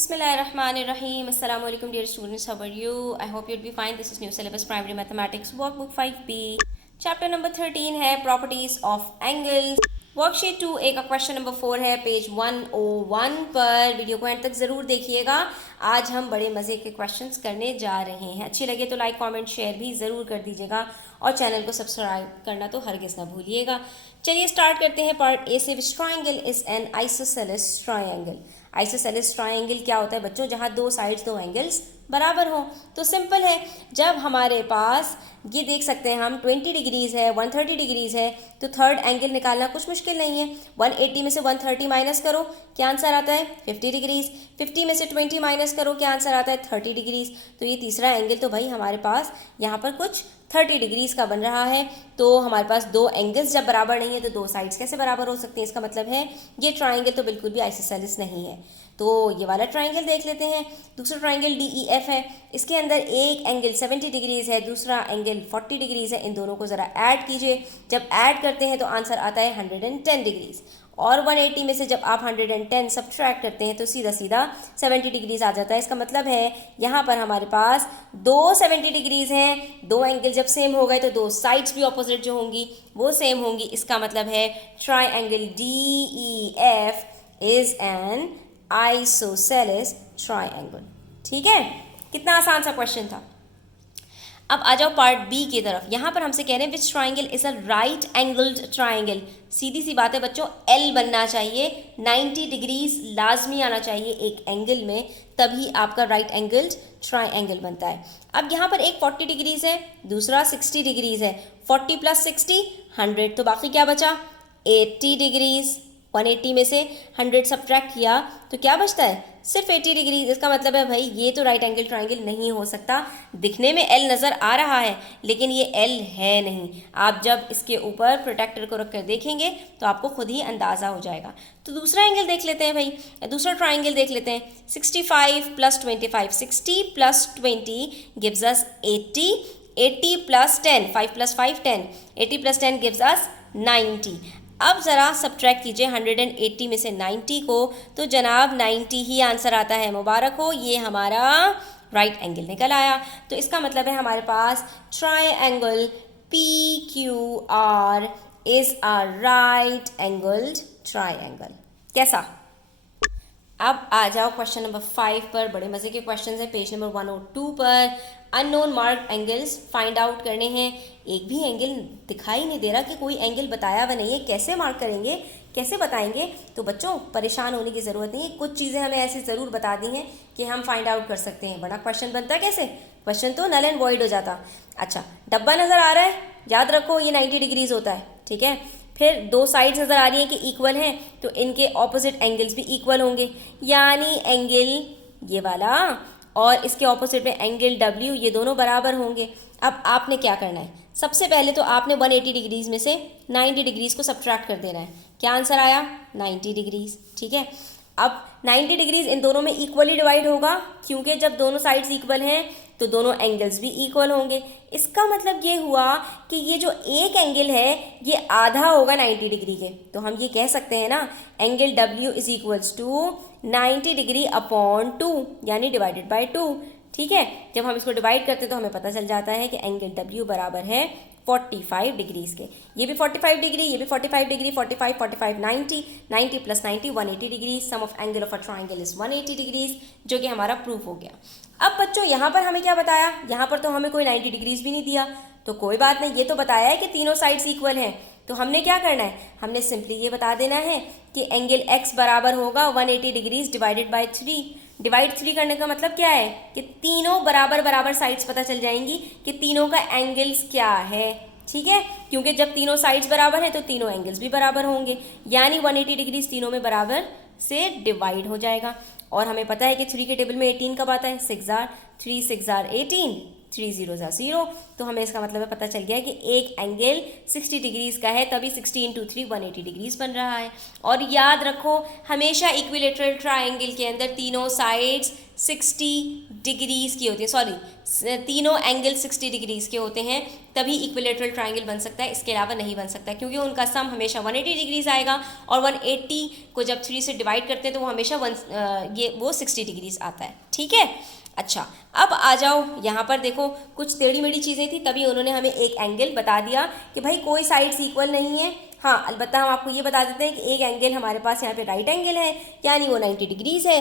Bismillahirrahmanirrahim. Assalamu alaikum dear students. How are you? I hope you'll be fine. This is new syllabus primary mathematics workbook 5B. Chapter number 13 है properties of angles. Worksheet 2A का question number 4 है page 101 पर. Video को and तक ज़रूर देखिएगा. आज हम बड़े मज़े के क्वेश्चंस करने जा रहे हैं. अच्छी लगे तो लाइक कमेंट शेयर भी ज़रूर कर दीजिएगा और चैनल को सब्सक्राइब करना तो हरगिज़ ना भूलिएगा. चलिए स्टार्ट करते हैं पार्ट ए से. विच triangle is an isosceles triangle. Isosceles triangle क्या होता है बच्चों? जहाँ दो साइड्स दो एंगल्स बराबर हो. तो सिंपल है, जब हमारे पास ये देख सकते हैं हम 20 डिग्रीज है, 130 डिग्रीज है, तो थर्ड एंगल निकालना कुछ मुश्किल नहीं है. 180 में से 130 माइनस करो, क्या आंसर आता है? 50 डिग्रीज. 50 में से 20 माइनस करो, क्या आंसर आता है? 30 डिग्रीज. तो ये तीसरा एंगल तो भाई हमारे पास यहाँ पर कुछ 30 डिग्रीज का बन रहा है. तो हमारे पास दो एंगल्स जब बराबर नहीं है तो दो साइड्स कैसे बराबर हो सकते हैं? इसका मतलब है ये ट्राइंगल तो बिल्कुल भी आइसोसेलेस नहीं है. तो ये वाला ट्राइंगल देख लेते हैं. दूसरा ट्राइंगल DEF है. इसके अंदर एक एंगल 70 डिग्रीज है, दूसरा एंगल 40 डिग्रीज है. इन दोनों को ज़रा ऐड कीजिए. जब ऐड करते हैं तो आंसर आता है 110 डिग्रीज. और 180 में से जब आप 110 सब्ट्रैक्ट करते हैं तो सीधा सीधा 70 डिग्रीज आ जाता है. इसका मतलब है यहाँ पर हमारे पास दो 70 डिग्रीज हैं. दो एंगल जब सेम हो गए तो दो साइड्स भी ऑपोजिट जो होंगी वो सेम होंगी. इसका मतलब है triangle DEF is an isosceles triangle. ठीक है, कितना आसान सा क्वेश्चन था. अब आ जाओ पार्ट बी की तरफ. यहाँ पर हमसे कह रहे हैं which triangle is a right angled triangle. सीधी सी बात है बच्चों, एल बनना चाहिए, 90 डिग्रीज लाजमी आना चाहिए एक एंगल में, तभी आपका राइट एंगल्ड ट्राइंगल बनता है. अब यहाँ पर एक 40 डिग्रीज है, दूसरा 60 डिग्रीज है. 40 प्लस 60 100, तो बाकी क्या बचा? 80 डिग्रीज. 180 में से 100 सब्ट्रैक्ट किया तो क्या बचता है? सिर्फ 80 डिग्री. इसका मतलब है भाई ये तो राइट एंगल ट्राइंगल नहीं हो सकता. दिखने में एल नज़र आ रहा है लेकिन ये एल है नहीं. आप जब इसके ऊपर प्रोटेक्टर को रख कर देखेंगे तो आपको खुद ही अंदाज़ा हो जाएगा. तो दूसरा एंगल देख लेते हैं भाई, दूसरा ट्राइंगल देख लेते हैं. 65 plus 25, 60 plus 20 gives us 80. 80 plus 10, 5 plus 5 10, 80 plus 10 gives us 90. अब ज़रा सब्ट्रैक्ट कीजिए 180 में से 90 को, तो जनाब 90 ही आंसर आता है. मुबारक हो, ये हमारा राइट एंगल निकल आया. तो इसका मतलब है हमारे पास triangle PQR is a right angled triangle. कैसा? अब आ जाओ क्वेश्चन नंबर 5 पर. बड़े मज़े के क्वेश्चन हैं पेज नंबर 102 पर. Unknown mark angles find out करने हैं. एक भी एंगल दिखाई नहीं दे रहा कि कोई एंगल बताया हुआ नहीं है. कैसे मार्क करेंगे, कैसे बताएंगे? तो बच्चों परेशान होने की ज़रूरत नहीं है. कुछ चीज़ें हमें ऐसी ज़रूर बता दी हैं कि हम फाइंड आउट कर सकते हैं. बड़ा क्वेश्चन बनता कैसे? क्वेश्चन तो नल एंड वॉइड हो जाता. अच्छा, डब्बा नज़र आ रहा है, याद रखो ये 90 डिग्रीज होता है. ठीक है, फिर दो साइड्स नज़र आ रही हैं कि इक्वल हैं, तो इनके ऑपोजिट एंगल्स भी इक्वल होंगे. यानी एंगल ये वाला और इसके ऑपोजिट में एंगल W, ये दोनों बराबर होंगे. अब आपने क्या करना है? सबसे पहले तो आपने 180 डिग्रीज में से 90 डिग्रीज को सब्ट्रैक्ट कर देना है. क्या आंसर आया? 90 डिग्रीज. ठीक है, अब 90 डिग्रीज इन दोनों में इक्वली डिवाइड होगा, क्योंकि जब दोनों साइड्स इक्वल हैं तो दोनों एंगल्स भी इक्वल होंगे. इसका मतलब ये हुआ कि ये जो एक एंगल है ये आधा होगा 90 डिग्री के. तो हम ये कह सकते हैं ना, angle W is equals to 90 degree upon 2, यानी डिवाइडेड बाय 2. ठीक है, जब हम इसको डिवाइड करते हैं तो हमें पता चल जाता है कि एंगल W बराबर है 45 डिग्रीज के. ये भी 45 डिग्री, ये भी 45 degree. 45 45 90, 90 plus 90 180 degree. Sum of angle of a triangle is 180 degrees, जो कि हमारा प्रूफ हो गया. अब बच्चों यहाँ पर हमें क्या बताया? यहाँ पर तो हमें कोई 90 डिग्रीज भी नहीं दिया, तो कोई बात नहीं. ये तो बताया है कि तीनों साइड्स इक्वल हैं. तो हमने क्या करना है? हमने सिंपली ये बता देना है कि एंगल X बराबर होगा 180 डिग्रीज डिवाइडेड बाय 3. डिवाइड 3 करने का मतलब क्या है कि तीनों बराबर बराबर साइड्स पता चल जाएंगी कि तीनों का एंगल्स क्या है. ठीक है, क्योंकि जब तीनों साइड्स बराबर है तो तीनों एंगल्स भी बराबर होंगे, यानी 180 डिग्रीज तीनों में बराबर से डिवाइड हो जाएगा. और हमें पता है कि 3 के टेबल में 18 कब आता है? 6 जार 3 6 जार 18, 3 0 जार 0. तो हमें इसका मतलब पता चल गया कि एक एंगल 60 डिग्रीज का है, तभी 60 इंटू 3 180 डिग्रीज बन रहा है. और याद रखो हमेशा इक्विलेटरल ट्राइंगल के अंदर तीनों साइड्स 60 डिग्रीज की होती है, सॉरी तीनों एंगल 60 डिग्रीज के होते हैं, तभी इक्विलेटरल ट्राइंगल बन सकता है, इसके अलावा नहीं बन सकता, क्योंकि उनका सम हमेशा 180 डिग्रीज आएगा, और 180 को जब 3 से डिवाइड करते हैं तो वो हमेशा वो 60 डिग्रीज आता है। ठीक है, अच्छा अब आ जाओ यहाँ पर, देखो कुछ टेढ़ी मेढ़ी चीज़ें थी, तभी उन्होंने हमें एक एंगल बता दिया कि भाई कोई साइड्स इक्वल नहीं है। हाँ, अलबत्ता हम आपको ये बता देते हैं कि एक एंगल हमारे पास यहाँ पे राइट एंगल है, यानी वो 90 डिग्रीज है,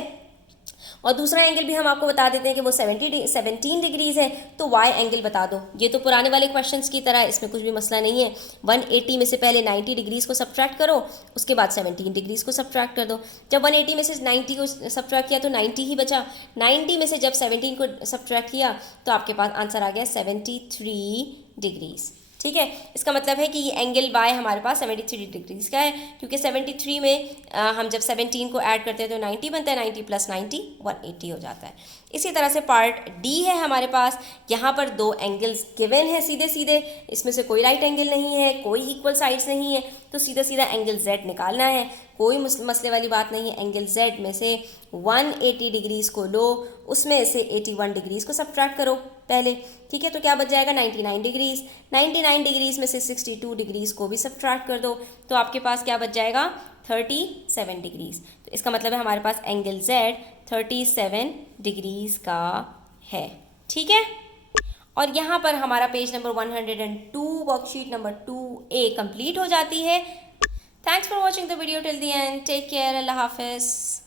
और दूसरा एंगल भी हम आपको बता देते हैं कि वो 17 डिग्रीज है, तो वाई एंगल बता दो। ये तो पुराने वाले क्वेश्चंस की तरह, इसमें कुछ भी मसला नहीं है। 180 में से पहले 90 डिग्रीज को सब्ट्रैक्ट करो, उसके बाद 17 डिग्रीज को सब्ट्रैक्ट कर दो। जब 180 में से 90 को सब्ट्रैक्ट किया तो 90 ही बचा, 90 में से जब 17 को सब्ट्रैक्ट किया तो आपके पास आंसर आ गया 73 डिग्रीज। ठीक है, इसका मतलब है कि ये एंगल y हमारे पास 73 डिग्रीज का है, क्योंकि 73 में हम जब 17 को ऐड करते हैं तो 90 बनता है, 90 प्लस 90 180 हो जाता है। इसी तरह से पार्ट डी है हमारे पास, यहाँ पर दो एंगल्स गिवन है सीधे सीधे, इसमें से कोई राइट एंगल नहीं है, कोई इक्वल साइड्स नहीं है, तो सीधा सीधा एंगल z निकालना है, कोई मसले वाली बात नहीं है। एंगल z में से 180 डिग्रीज को लो, उसमें से 81 डिग्रीज को सब्ट्रैक्ट करो पहले। ठीक है, तो क्या बच जाएगा 99 डिग्रीज। 99 डिग्रीज में से 62 डिग्रीज को भी सब्ट्रैक्ट कर दो, तो आपके पास क्या बच जाएगा 37 डिग्रीज। तो इसका मतलब है हमारे पास एंगल z 37 डिग्रीज का है। ठीक है, और यहाँ पर हमारा page number 102 worksheet number 2A complete हो जाती है। Thanks for watching the video till the end, take care, अल्लाह हाफिज़।